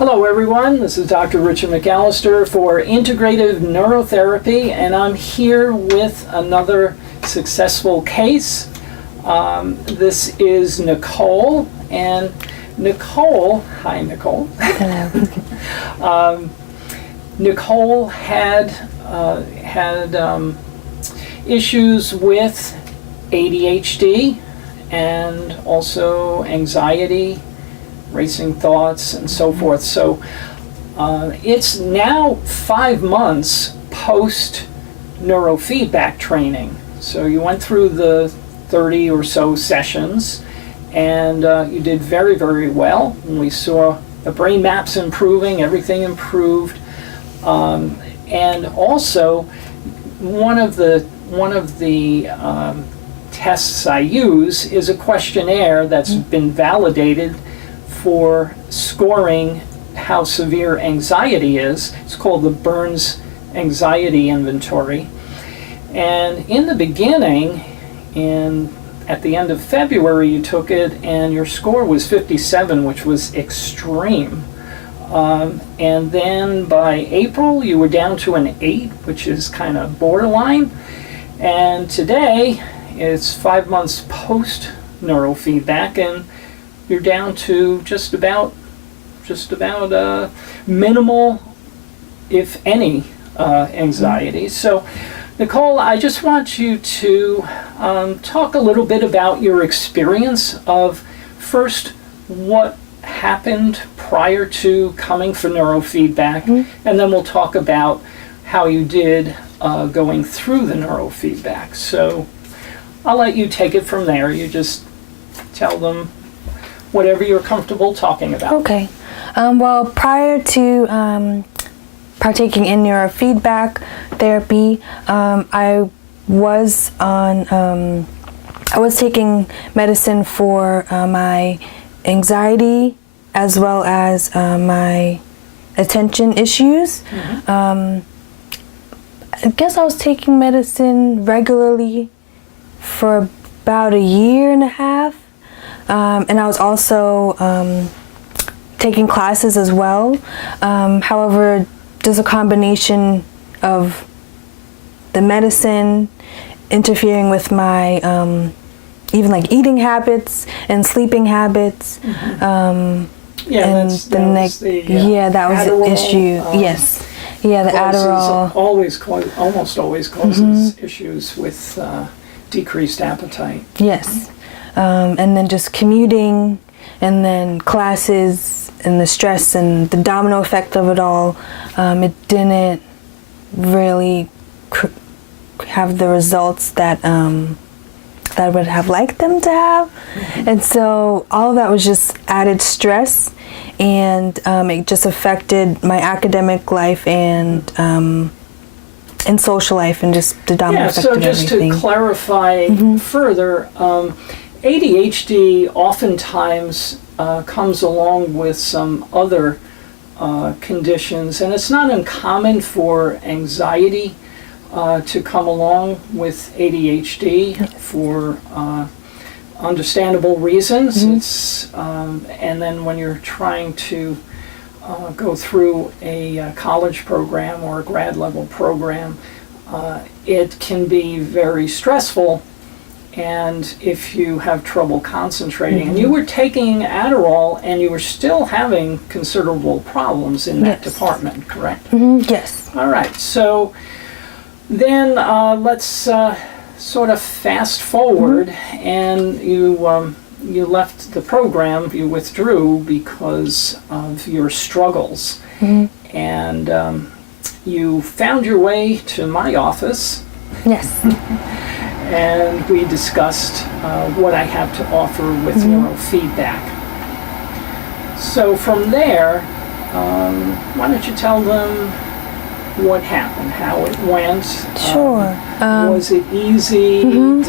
Hello everyone, this is Dr. Richard McAllister for Integrative Neurotherapy, and I'm here with another successful case. This is Nicole, and Nicole, hi Nicole. Hello. Nicole had issues with ADHD and also anxiety, racing thoughts, and so forth. So it's now 5 months post neurofeedback training. So you went through the 30 or so sessions, and you did very, very well. And we saw the brain maps improving, everything improved, and also one of the tests I use is a questionnaire that's been validated for scoring how severe anxiety is. It's called the Burns Anxiety Inventory. And in the beginning, at the end of February, you took it and your score was 57, which was extreme. And then by April, you were down to an 8, which is kind of borderline. And today, it's 5 months post neurofeedback, and you're down to just about minimal, if any, anxiety. So, Nicole, I just want you to talk a little bit about your experience of first what happened prior to coming for neurofeedback, and then we'll talk about how you did going through the neurofeedback. So I'll let you take it from there. You just tell them whatever you're comfortable talking about. Okay. Well, prior to partaking in neurofeedback therapy, I was taking medicine for my anxiety as well as my attention issues. I guess I was taking medicine regularly for about 1.5 years. And I was also taking classes as well. However, just a combination of the medicine interfering with my even like eating habits and sleeping habits. That was the Adderall, issue. Yes. Yeah, the Adderall almost always causes issues with decreased appetite. Yes. And then just commuting, and then classes, and the stress and the domino effect of it all. It didn't really have the results that I would have liked them to have. And so all of that was just added stress, and it just affected my academic life and social life, and just the domino effect of everything. So just to clarify further, ADHD oftentimes comes along with some other conditions, and it's not uncommon for anxiety to come along with ADHD for understandable reasons. It's and then when you're trying to go through a college program or a grad level program, it can be very stressful. And if you have trouble concentrating, and you were taking Adderall and you were still having considerable problems in that department, correct? Yes. All right, so then let's sort of fast forward, and you left the program, you withdrew because of your struggles, and you found your way to my office. Yes. And we discussed what I have to offer with neurofeedback. So from there, why don't you tell them what happened, how it went? Sure. Was it easy? Were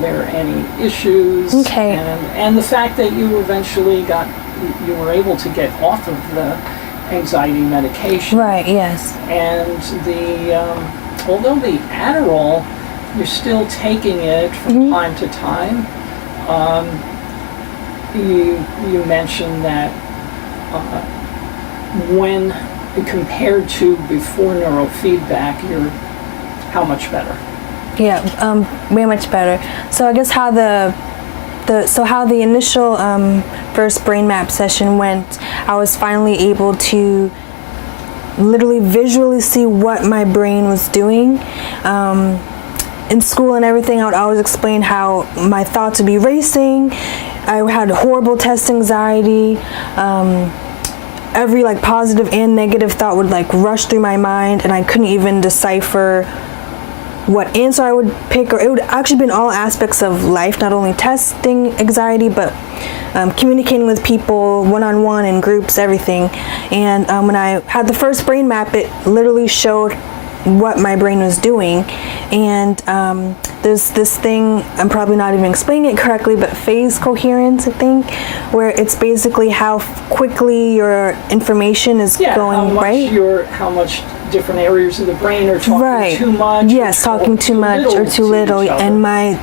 there any issues? Okay. And the fact that you eventually you were able to get off of the anxiety medication. Right. Yes. And although the Adderall, you're still taking it from time to time. You mentioned that when compared to before neurofeedback, you're how much better? Yeah, way much better. So I guess how how the initial first brain map session went, I was finally able to literally visually see what my brain was doing. In school and everything, I would always explain how my thoughts would be racing. I had horrible test anxiety. Every like positive and negative thought would like rush through my mind, and I couldn't even decipher what answer I would pick, or it would actually be in all aspects of life, not only testing anxiety, but communicating with people one-on-one in groups, everything. And when I had the first brain map, it literally showed what my brain was doing. And there's this thing, I'm probably not even explaining it correctly, but phase coherence, I think, where it's basically how quickly your information is going, right? How much different areas of the brain are talking too much. Yes, talking too much or too little. And my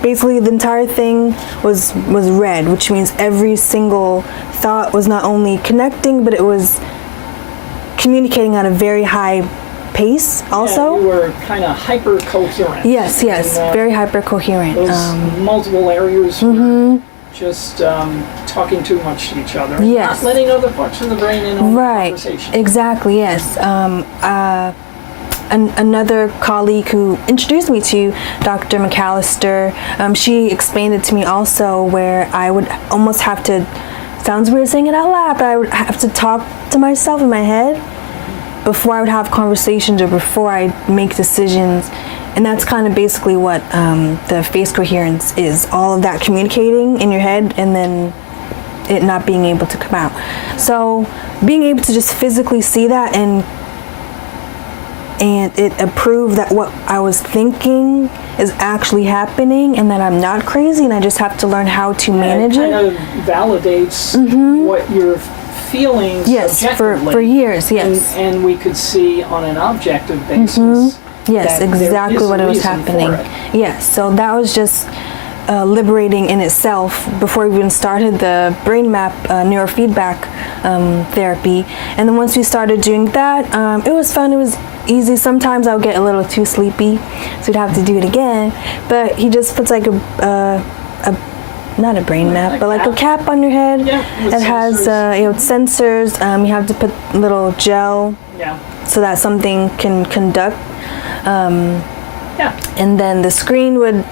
basically the entire thing was red, which means every single thought was not only connecting, but it was communicating at a very high pace also. Yeah, you were kind of hyper coherent. Yes, and, very hyper coherent. Those multiple areas were just talking too much to each other. Yes. Not letting other parts of the brain in on the conversation. Exactly, yes. Another colleague who introduced me to Dr. McAllister, she explained it to me also, where I would almost have to, sounds weird saying it out loud, but I would have to talk to myself in my head before I would have conversations or before I make decisions. And that's kind of basically what the phase coherence is, all of that communicating in your head and then it not being able to come out. So being able to just physically see that and it approved that what I was thinking is actually happening and that I'm not crazy and I just have to learn how to manage it. It kind of validates what you're feeling subjectively. For years, yes. And we could see on an objective basis. Yes, exactly what it was happening. Yes, so that was just liberating in itself before we even started the brain map neurofeedback therapy. And then once we started doing that, it was fun, it was easy. Sometimes I would get a little too sleepy, so we'd have to do it again. But he just puts like not a brain map, but like a cap on your head that has sensors. You have to put little gel so that something can conduct. And then the screen would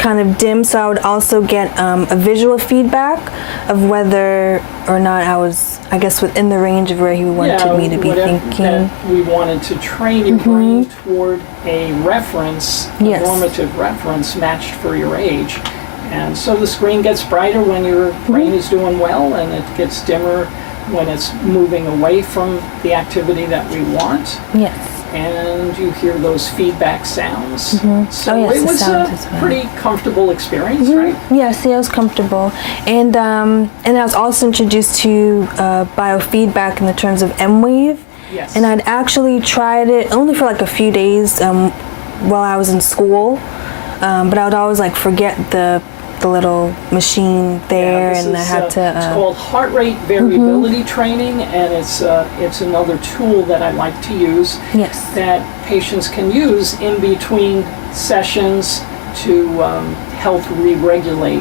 kind of dim, so I would also get a visual feedback of whether or not I was, I guess, within the range of where he wanted me to be thinking. That we wanted to train your brain toward a reference, a normative reference matched for your age. And so the screen gets brighter when your brain is doing well, and it gets dimmer when it's moving away from the activity that we want. Yes. And you hear those feedback sounds. So it was a pretty comfortable experience, right? Yes, it was comfortable. And I was also introduced to biofeedback in the terms of M-Wave. Yes. And I'd actually tried it only for like a few days while I was in school. But I would always like forget the little machine there, and I had to. It's called heart rate variability training, and it's another tool that I like to use. Yes. That patients can use in between sessions to help re-regulate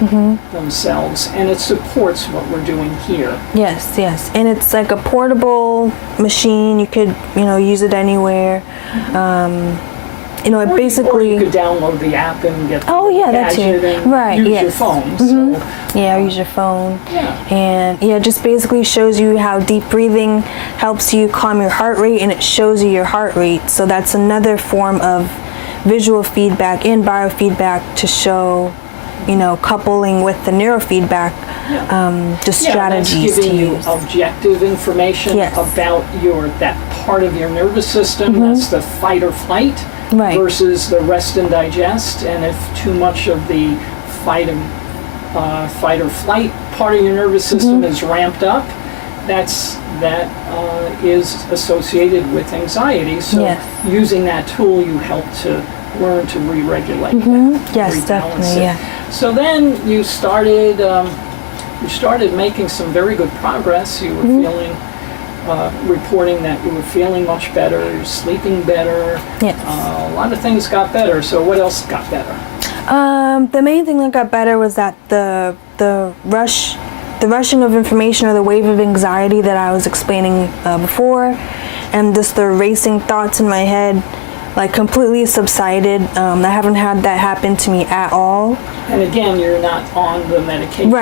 themselves, and it supports what we're doing here. Yes, yes, and it's like a portable machine. You could use it anywhere. It basically. Or you could download the app and get that too. And use your phone. So. Use your phone. Yeah. And it just basically shows you how deep breathing helps you calm your heart rate, and it shows you your heart rate. So that's another form of visual feedback and biofeedback to show, coupling with the neurofeedback, the strategies that's giving to you use. Objective information about that part of your nervous system. That's the fight or flight. Versus the rest and digest, and if too much of the fight or flight part of your nervous system is ramped up, that is associated with anxiety. So using that tool, you help to learn to re-regulate that, Yes, definitely. it. So then you started you started making some very good progress. You were feeling, reporting that you were feeling much better, you're sleeping better. Yes. A lot of things got better. So what else got better? The main thing that got better was that the rushing of information, or the wave of anxiety that I was explaining before, and just the racing thoughts in my head, like, completely subsided. I haven't had that happen to me at all. And again, you're not on the medication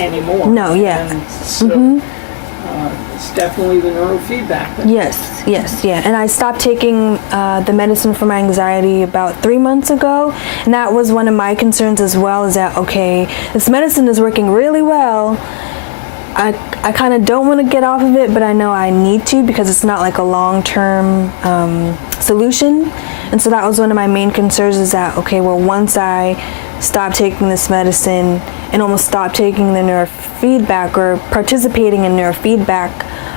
anymore. No, yeah. And so it's definitely the neurofeedback. Yes. And I stopped taking the medicine for my anxiety about 3 months ago. And that was one of my concerns as well, is that, okay, this medicine is working really well. I kind of don't want to get off of it, but I know I need to, because it's not like a long-term solution. And so that was one of my main concerns, is that, okay, well, once I stop taking this medicine and almost stop taking the neurofeedback, or participating in neurofeedback,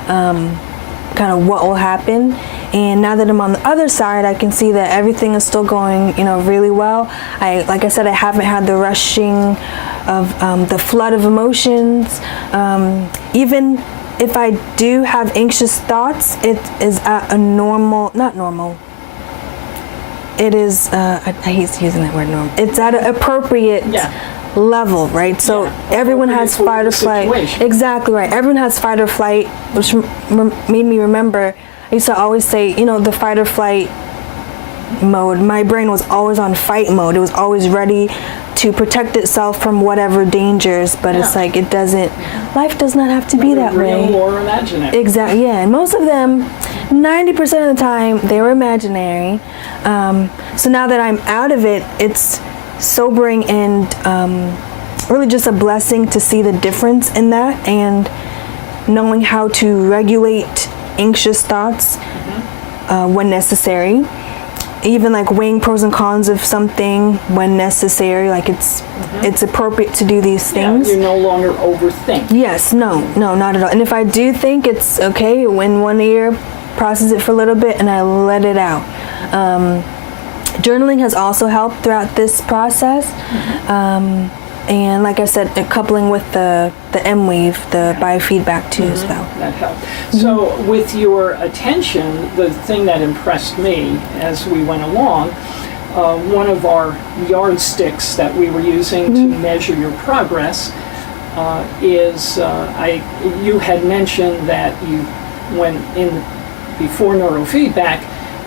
kind of what will happen. And now that I'm on the other side, I can see that everything is still going, really well. Like I said, I haven't had the rushing of the flood of emotions. Even if I do have anxious thoughts, it is at a not normal. It is, I hate using that word normal. It's at an appropriate level, right? So everyone has fight or flight. Situation. Exactly right. Everyone has fight or flight, which made me remember, I used to always say, the fight or flight mode, my brain was always on fight mode. It was always ready to protect itself from whatever dangers, but it's like, it doesn't, life does not have to be that way. Real or imaginary. Exactly, yeah. And most of them, 90% of the time, they were imaginary. So now that I'm out of it, it's sobering and really just a blessing to see the difference in that, and knowing how to regulate anxious thoughts when necessary. Even like weighing pros and cons of something when necessary, like it's appropriate to do these things. Yeah, you no longer overthink. Yes, no, not at all. And if I do think, it's okay, in one ear, process it for a little bit, and I let it out. Journaling has also helped throughout this process. And like I said, coupling with the M-Wave, the biofeedback too as well. That helped. So with your attention, the thing that impressed me as we went along, one of our yardsticks that we were using to measure your progress is, you had mentioned that before neurofeedback,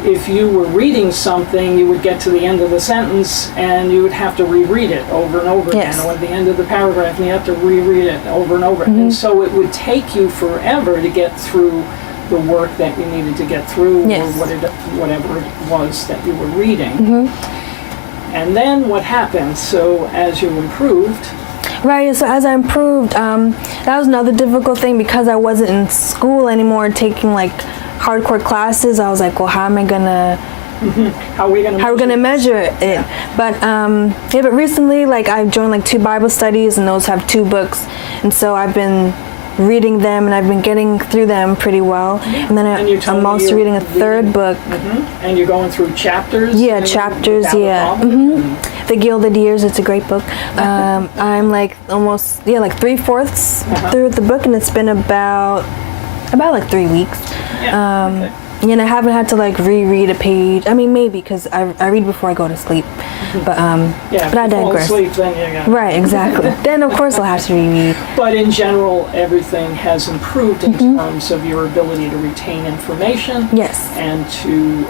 if you were reading something, you would get to the end of the sentence and you would have to reread it over and over again, or at the end of the paragraph, and you have to reread it over and over. And so it would take you forever to get through the work that you needed to get through, or whatever it was that you were reading. And then what happened? So as you improved... Right, so as I improved, that was another difficult thing, because I wasn't in school anymore taking like hardcore classes. I was like, well, how am I gonna how are we gonna measure it? But but recently, like, I've joined like 2 Bible studies, and those have 2 books, and so I've been reading them, and I've been getting through them pretty well. And then I'm also reading a 3rd book. And you're going through chapters? Yeah, chapters, The Gilded Years, it's a great book. I'm like almost, like 3/4 through the book, and it's been about like 3 weeks. And I haven't had to like reread a page. I mean, maybe, because I read before I go to sleep. But but I digress. Fall asleep, then Right, exactly. Then of course I'll have to reread. But in general, everything has improved in terms of your ability to retain information. Yes. And to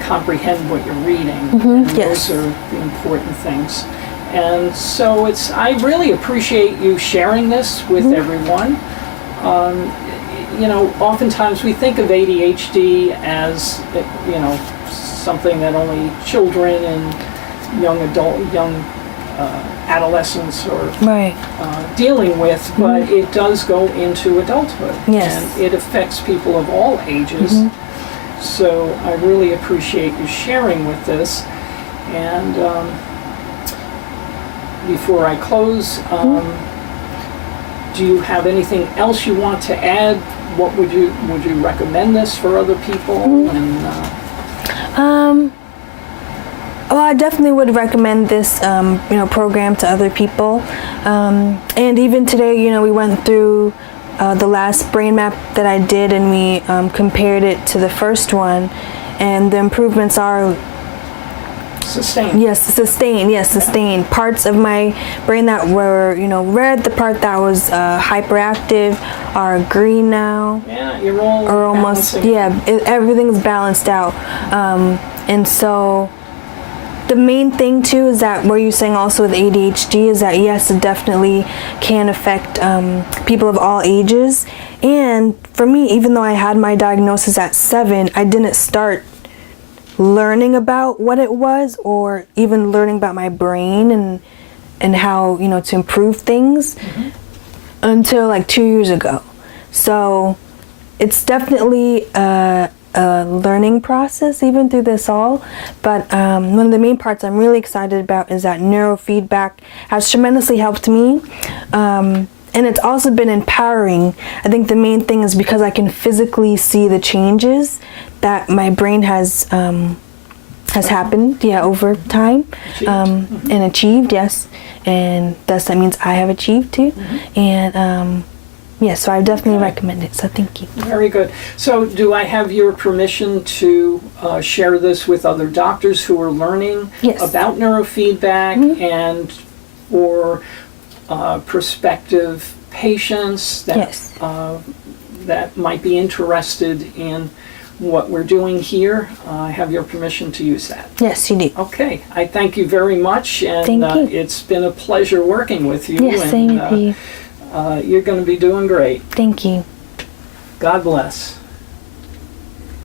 comprehend what you're reading. And those are the important things. And so I really appreciate you sharing this with everyone. Oftentimes we think of ADHD as, something that only children and young adolescents are dealing with, but it does go into adulthood. Yes. And it affects people of all ages. So I really appreciate you sharing with this. And before I close, do you have anything else you want to add? What would you recommend this for other people? And Well, I definitely would recommend this, program to other people. And even today, we went through the last brain map that I did, and we compared it to the first one, and the improvements are Sustained. Yes, sustained. Parts of my brain that were, red, the part that was hyperactive are green now. Yeah, you're all or almost, balancing. everything's balanced out. And so the main thing too is that what you're saying also with ADHD is that yes, it definitely can affect people of all ages. And for me, even though I had my diagnosis at 7, I didn't start learning about what it was, or even learning about my brain and how to improve things until like 2 years ago. So it's definitely a learning process even through this all. But one of the main parts I'm really excited about is that neurofeedback has tremendously helped me. And it's also been empowering. I think the main thing is because I can physically see the changes that my brain has happened, over time, and achieved, yes, and thus that means I have achieved too, and so I definitely recommend it. So thank you. Very good. So, do I have your permission to share this with other doctors who are learning about neurofeedback and or prospective patients that that might be interested in what we're doing here? I have your permission to use that. Yes, you do. Okay, I thank you very much, and thank you. It's been a pleasure working with you. Yes, same with you. You're going to be doing great. Thank you. God bless.